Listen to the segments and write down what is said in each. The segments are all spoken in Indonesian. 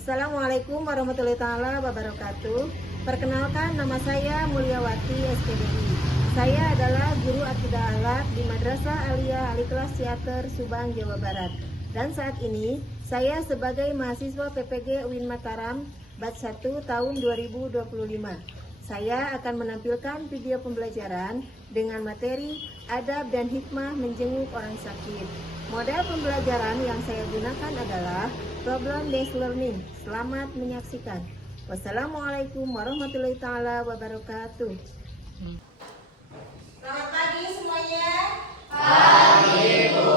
Assalamualaikum warahmatullahi taala wabarakatuh. Perkenalkan, nama saya Mulyawati SPDI. Saya adalah guru akidah akhlak di Madrasah Aliyah Al-Ikhlas Ciater, Subang, Jawa Barat. Dan saat ini saya sebagai mahasiswa PPG UIN Mataram batch 1 tahun 2025. Saya akan menampilkan video pembelajaran dengan materi adab dan hikmah menjenguk orang sakit. Model pembelajaran yang saya gunakan adalah problem based learning. Selamat menyaksikan. Wassalamualaikum warahmatullahi taala wabarakatuh. Selamat pagi semuanya. Pagi, Bu.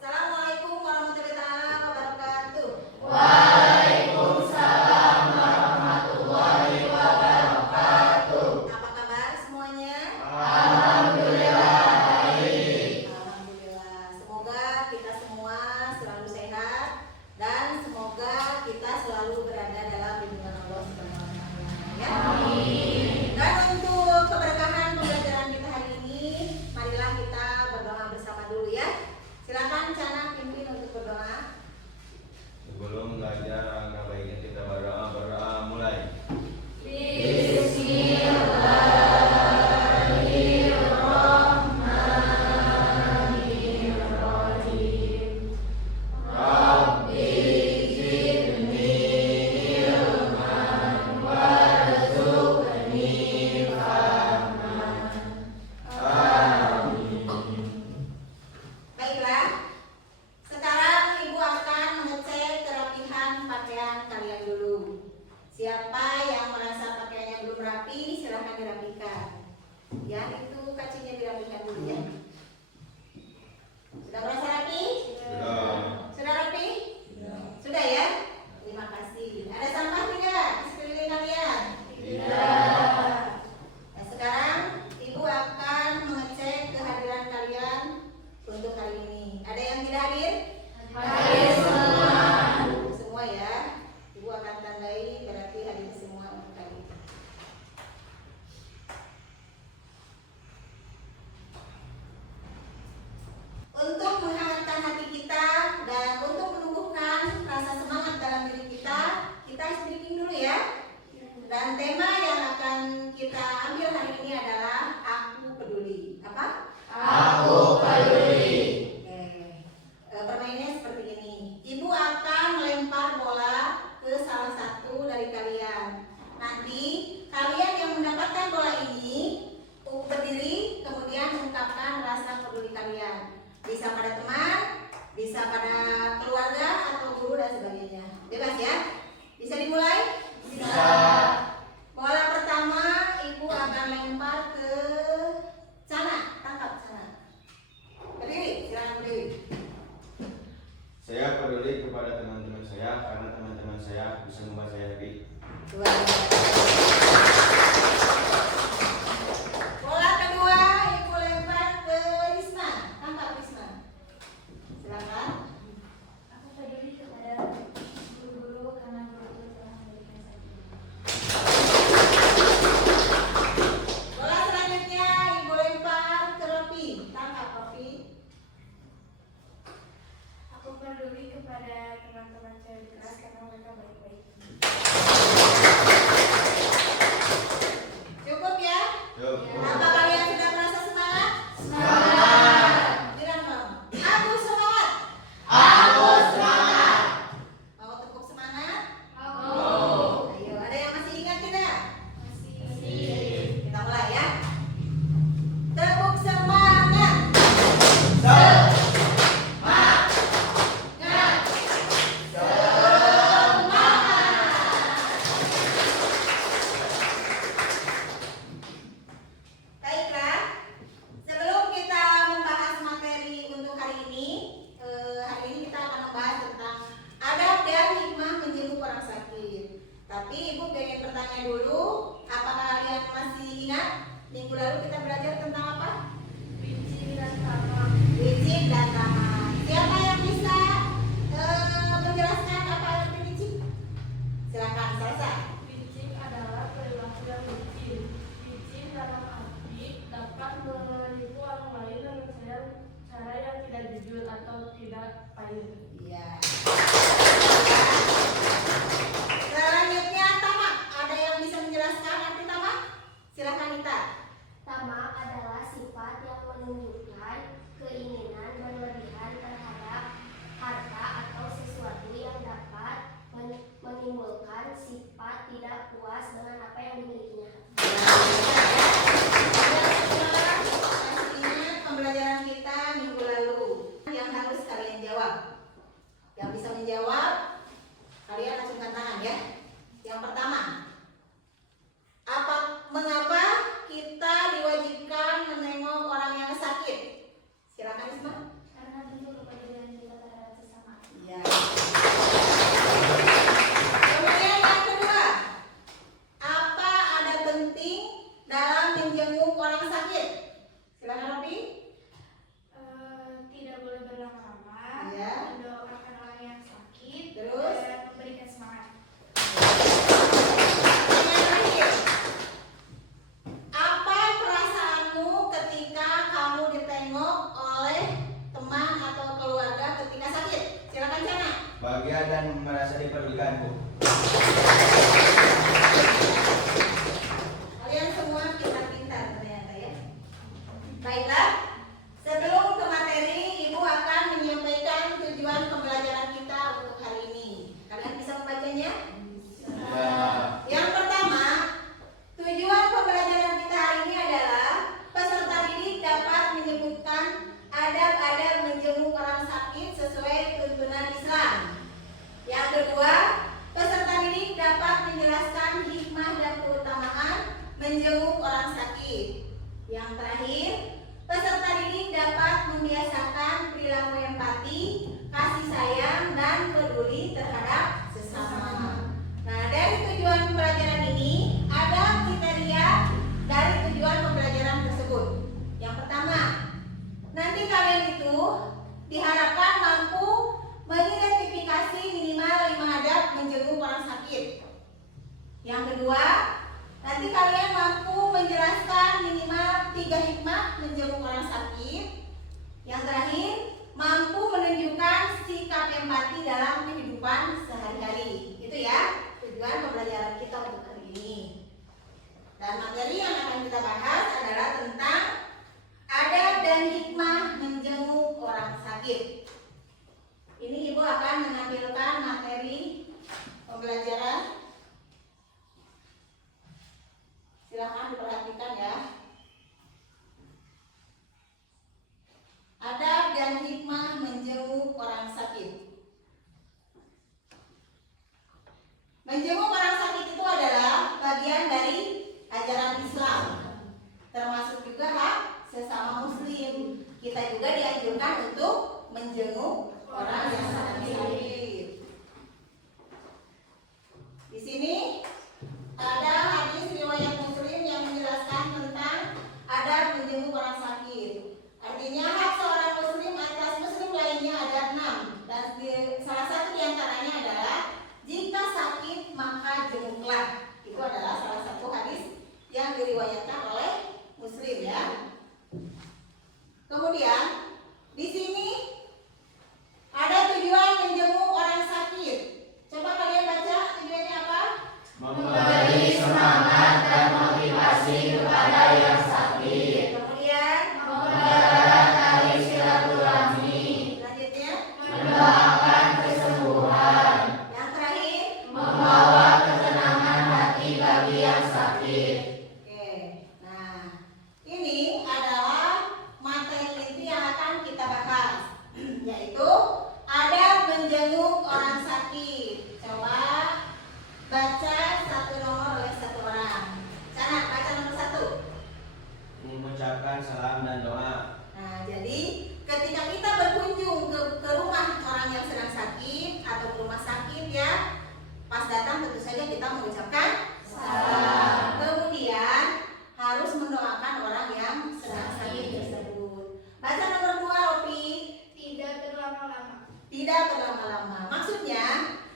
Assalamualaikum warahmatullahi taala wabarakatuh. Waalaikumsalam warahmatullahi wabarakatuh. Apa kabar semuanya? Alhamdulillah baik. Alhamdulillah. Semoga kita semua selalu sehat dan semoga kita selalu berada dalam lindungan Allah Subhanahu wa taala. Ya. Amin. Dan untuk keberkahan pembelajaran kita hari ini, marilah kita berdoa bersama dulu ya. Silakan Cana pimpin untuk berdoa. Sebelum belajar, angka baiknya kita berdoa mulai. Bismillahirrahmanirrahim. Rabbi zidni ilman warzuqni fahman. Amin. Baiklah, sekarang Ibu akan mengecek kerapihan pakaian kalian dulu. Siapa yang merasa pakaiannya belum rapi, silahkan dirapikan. Ya, itu kacinya dirapikan dulu ya. Sudah merasa rapi? Sudah. Sudah rapi? Sudah ya? Terima kasih. Ada sampah tidak di sekeliling kalian? Tidak. Nah, sekarang Ibu akan mengecek kehadiran kalian untuk hari ini. Ada yang tidak hadir? Hadir semua. Semua ya. Ibu akan tandai berarti hadir semua untuk hari ini. Untuk menghangatkan hati kita dan untuk menumbuhkan rasa semangat dalam diri kita speaking dulu ya. Dan tema yang akan kita ambil hari ini adalah aku peduli. Apa? Aku peduli. Oke. Permainannya seperti ini. Ibu akan melempar bola ke salah satu dari kalian. Nanti kalian yang mendapatkan bola ini berdiri kemudian mengungkapkan rasa peduli kalian. Bisa pada teman, bisa pada keluarga atau guru dan sebagainya. Bebas ya. Bisa dimulai? Bisa. Bola pertama Ibu akan lempar ke Cana. Tangkap Cana. Berdiri, silakan berdiri. Saya peduli kepada teman-teman saya karena teman-teman saya bisa membuat saya happy. Luar biasa. Bola kedua Ibu lempar ke Risma. Tangkap Risma. Silakan. Aku peduli kepada guru-guru karena guru telah memberikan saya. sifat yang menunjukkan keinginan berlebihan terhadap harta atau sesuatu yang dapat menimbulkan sifat tidak puas dengan apa yang dimilikinya. Pastinya pembelajaran kita minggu lalu yang harus kalian jawab. Yang bisa menjawab, kalian acungkan tangan ya. Yang pertama, mengapa kita diwajibkan menengok orang yang sakit? Silakan Isma. Karena bentuk kepedulian kita terhadap sesama. Iya. Kemudian yang kedua, apa ada penting dalam menjenguk orang sakit? Silakan Robi. Tidak boleh berlama-lama, Iya. mendoakan orang yang sakit, Terus? dan memberikan semangat. Yang terakhir, apa perasaanmu ketika kamu ditengok oleh teman atau keluarga ketika sakit? Silakan Cana. Bahagia dan merasa dipedulikan, Bu. Kalian semua pintar-pintar ternyata ya. Baiklah, sebelum ke materi, Ibu akan menyampaikan tujuan pembelajaran kita untuk hari ini. Kalian bisa membacanya? Ya. Yang pertama, tujuan pembelajaran kita hari ini adalah peserta didik dapat menyebutkan adab-adab menjenguk orang sakit sesuai tuntunan Islam. Yang kedua, peserta didik dapat menjelaskan hikmah dan keutamaan menjenguk orang sakit. Yang terakhir, peserta didik dapat membiasakan perilaku empati, kasih sayang, dan peduli terhadap sesama. Nah, dari tujuan pembelajaran ini ada kriteria dari tujuan pembelajaran tersebut. Yang pertama, nanti kalian itu diharapkan mampu mengidentifikasi minimal 5 adab menjenguk orang sakit. Yang kedua, nanti kalian mampu menjelaskan minimal 3 hikmah menjenguk orang sakit. Yang terakhir, mampu menunjukkan sikap empati dalam kehidupan sehari-hari. Itu ya tujuan pembelajaran kita untuk hari ini. Dan materi yang akan kita bahas adalah tentang adab dan hikmah menjenguk orang sakit. Ini Ibu akan menampilkan materi pembelajaran. Silakan diperhatikan ya. Adab dan hikmah menjenguk orang sakit. Menjenguk orang sakit itu adalah bagian dari ajaran Islam, termasuk juga hak sesama Muslim. Kita juga dianjurkan untuk menjenguk orang yang sakit. Di sini ada hadis riwayat Muslim yang menjelaskan tentang adab menjenguk orang sakit. Artinya hak seorang Muslim atas Muslim lainnya ada 6, dan salah satu diantaranya adalah jika sakit maka jenguklah. Itu adalah salah satu hadis yang diriwayatkan oleh Muslim ya. Kemudian di sini ada tujuan menjenguk orang sakit. Coba kalian baca tujuannya apa? Memberi semangat dan motivasi kepada yang sakit. Kemudian Mempererat tali silaturahmi. selanjutnya Mendoakan kesembuhan. yang terakhir. Membawa ketenangan hati bagi yang sakit. Oke, nah ini adalah materi inti yang akan kita bahas, yaitu adab menjenguk orang sakit. Coba baca satu nomor oleh satu orang. Sana baca nomor 1. Mengucapkan salam dan doa. Nah, jadi ketika kita berkunjung ke rumah orang yang sedang sakit atau ke rumah sakit ya, pas datang tentu saja kita mengucapkan salam. Kemudian harus mendoakan orang yang sedang sakit tersebut. Baca nomor 2, Ropi. Tidak berlama-lama. Tidak berlama-lama. Maksudnya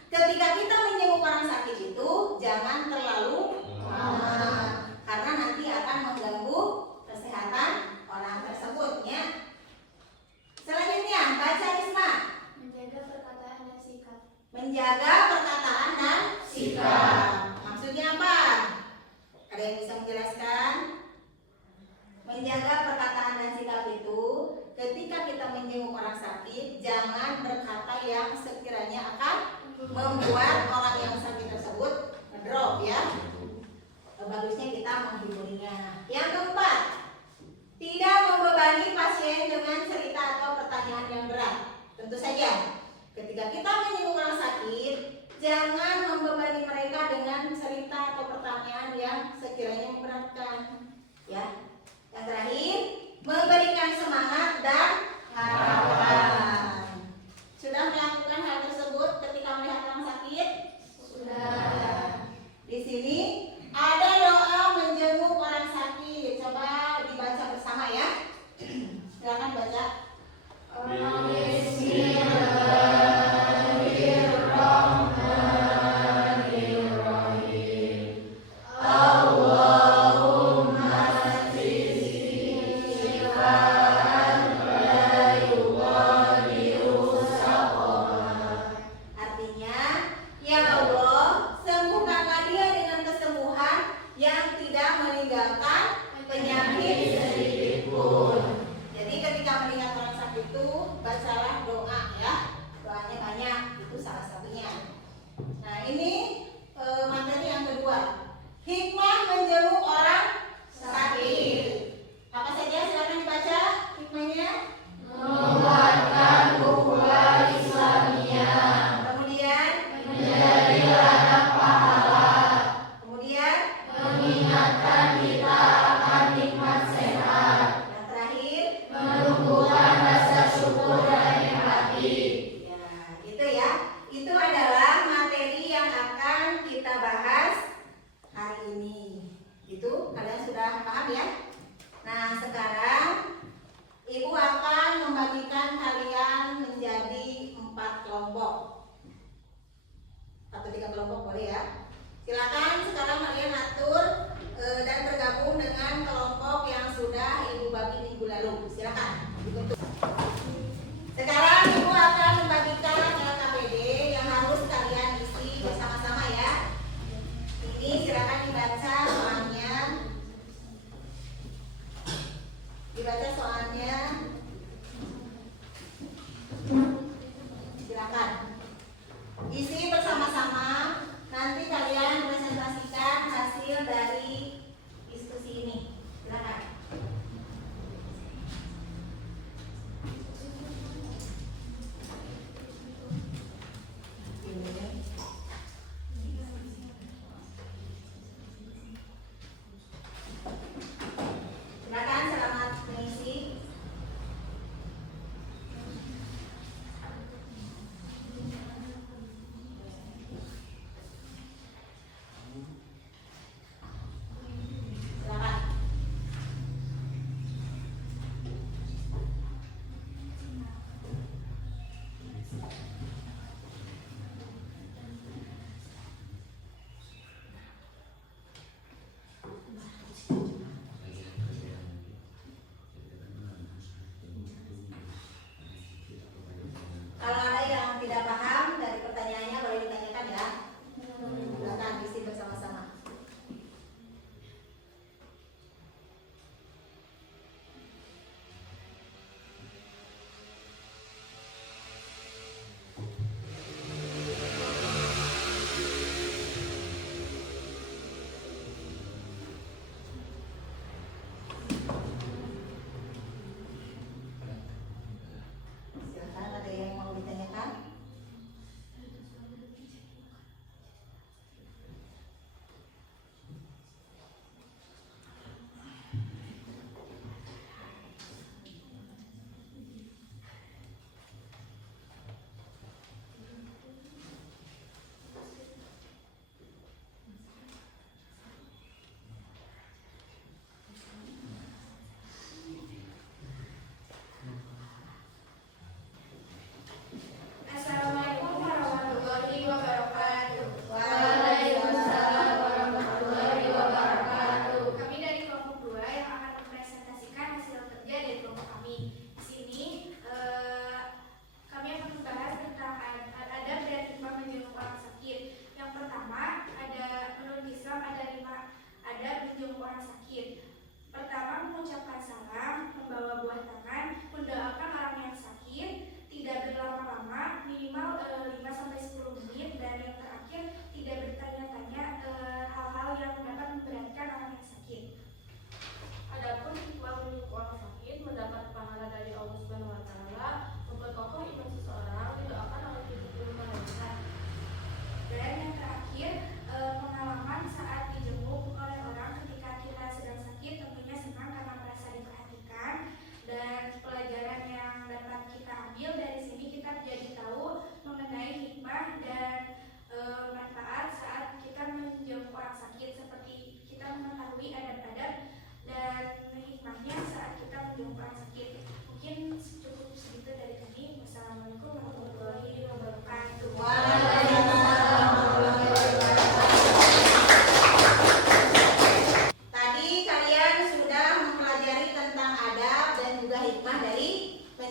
ketika kita menjenguk orang sakit itu jangan terlalu lama, karena nanti akan mengganggu kesehatan orang tersebut ya. Selanjutnya baca Risma. Menjaga perkataan dan sikap. Menjaga perkataan dan sikap. Maksudnya apa? Ada yang bisa menjelaskan? Menjaga perkataan dan sakit, jangan berkata yang sekiranya akan membuat orang yang sakit tersebut ngedrop ya. Bagusnya kita menghiburinya. Yang keempat, tidak membebani pasien dengan cerita atau pertanyaan yang berat. Tentu saja, ketika kita menyinggung orang sakit, jangan membebani mereka dengan cerita atau pertanyaan yang sekiranya memberatkan. Ya. Yang terakhir, memberikan semangat dan harapan. Sudah melakukan hal tersebut ketika melihat orang sakit? Sudah. Di sini ada doa menjenguk orang sakit. Coba dibaca bersama ya. Silakan baca. Artinya, ya Allah, sembuhkanlah dia dengan kesembuhan yang tidak meninggalkan penyakit sedikit pun. Jadi ketika melihat orang sakit itu, bacalah doa ya. Doanya banyak, itu salah satunya. Nah ini materi yang kedua. Hikmah menjenguk orang sakit. Apa saja silakan dibaca hikmahnya. Menguatkan ukhuwah Islamiyah, Kemudian, menjadi ladang pahala, kemudian mengingatkan kita akan nikmat sehat, yang terakhir. menumbuhkan rasa syukur dan empati. Ya, itu ya. Itu adalah materi yang akan kita bahas hari ini. Itu kalian sudah paham ya? Nah, sekarang Ibu akan membagikan kalian menjadi 4 kelompok. 1, 3 kelompok boleh ya? Silakan sekarang kalian atur dan bergabung dengan kelompok yang sudah Ibu bagi minggu lalu. Silakan dibentuk. Sekarang Ibu akan membagikan LKPD yang harus kalian isi bersama-sama ya. Ini silakan dibaca soalnya. Dibaca soalnya. Silakan. Isi bersama-sama. Nanti kalian presentasikan hasil dari diskusi ini. Silakan.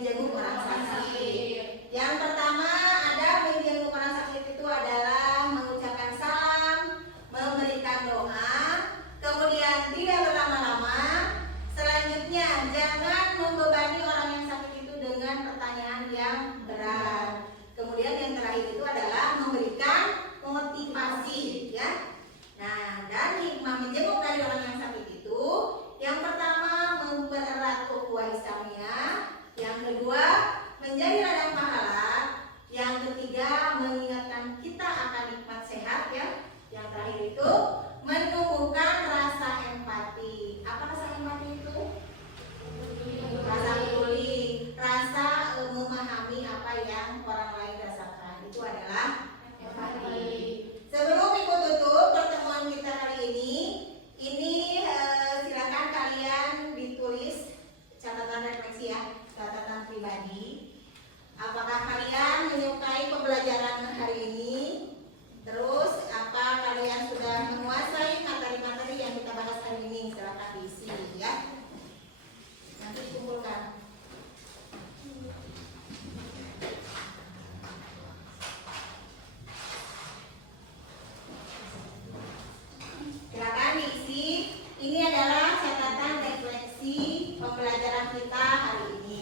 menjenguk orang sakit. Yang pertama ada menjenguk orang sakit itu adalah mengucapkan salam, memberikan doa, kemudian tidak berlama-lama. Selanjutnya jangan membebani orang yang sakit itu dengan pertanyaan yang berat. Kemudian yang terakhir itu adalah memberikan motivasi, ya. Nah, dan hikmah menjenguk dari orang yang sakit itu, yang pertama mempererat ukhuwah Islamiyah, yang kedua menjadi ladang pahala, yang ketiga mengingatkan kita akan nikmat sehat, ya. Yang terakhir itu menumbuhkan rasa empati. Apa rasa empati itu? Rasa peduli, rasa memahami apa yang orang lain rasakan. Itu adalah empati. Sebelum ibu tutup pertemuan kita kali ini silakan kalian ditulis catatan refleksi, ya, catatan pribadi. Apakah kalian menyukai pembelajaran hari ini? Terus apa kalian sudah menguasai materi-materi yang kita bahas hari ini? Silakan diisi, ya. Nanti dikumpulkan. Silakan diisi. Ini adalah catatan refleksi pembelajaran kita hari ini.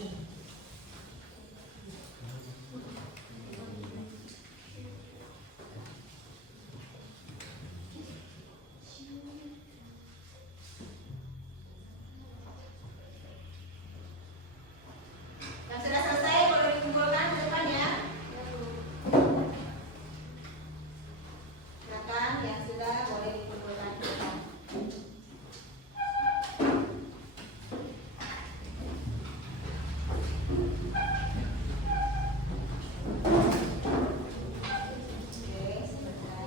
Yang sudah selesai boleh dikumpulkan ke depan, ya. Silakan yang sudah boleh dikumpulkan ke depan. Oke, sebentar.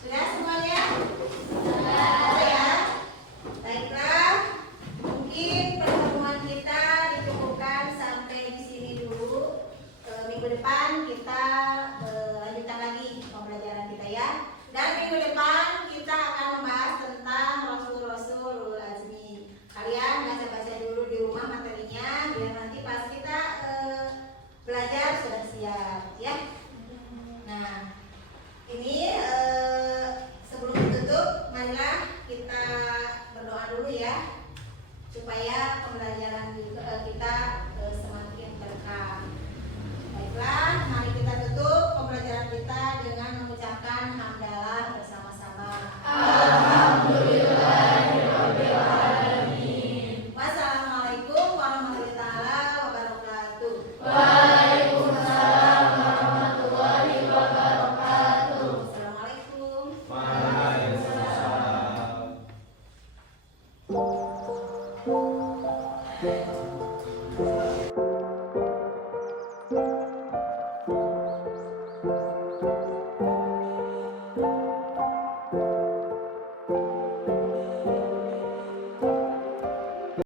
Sudah semuanya? Sudah, ya. Baiklah, mungkin pertemuan kita dicukupkan sampai di sini dulu. Minggu depan kita lanjutkan lagi pembelajaran kita, ya. Dan minggu depan kita akan membahas tentang Rasul-Rasul Ulul Azmi. Kalian baca-baca dulu di rumah materinya biar nanti pas kita belajar sudah siap, ya. Nah, ini sebelum ditutup, marilah kita berdoa dulu, ya, supaya pembelajaran kita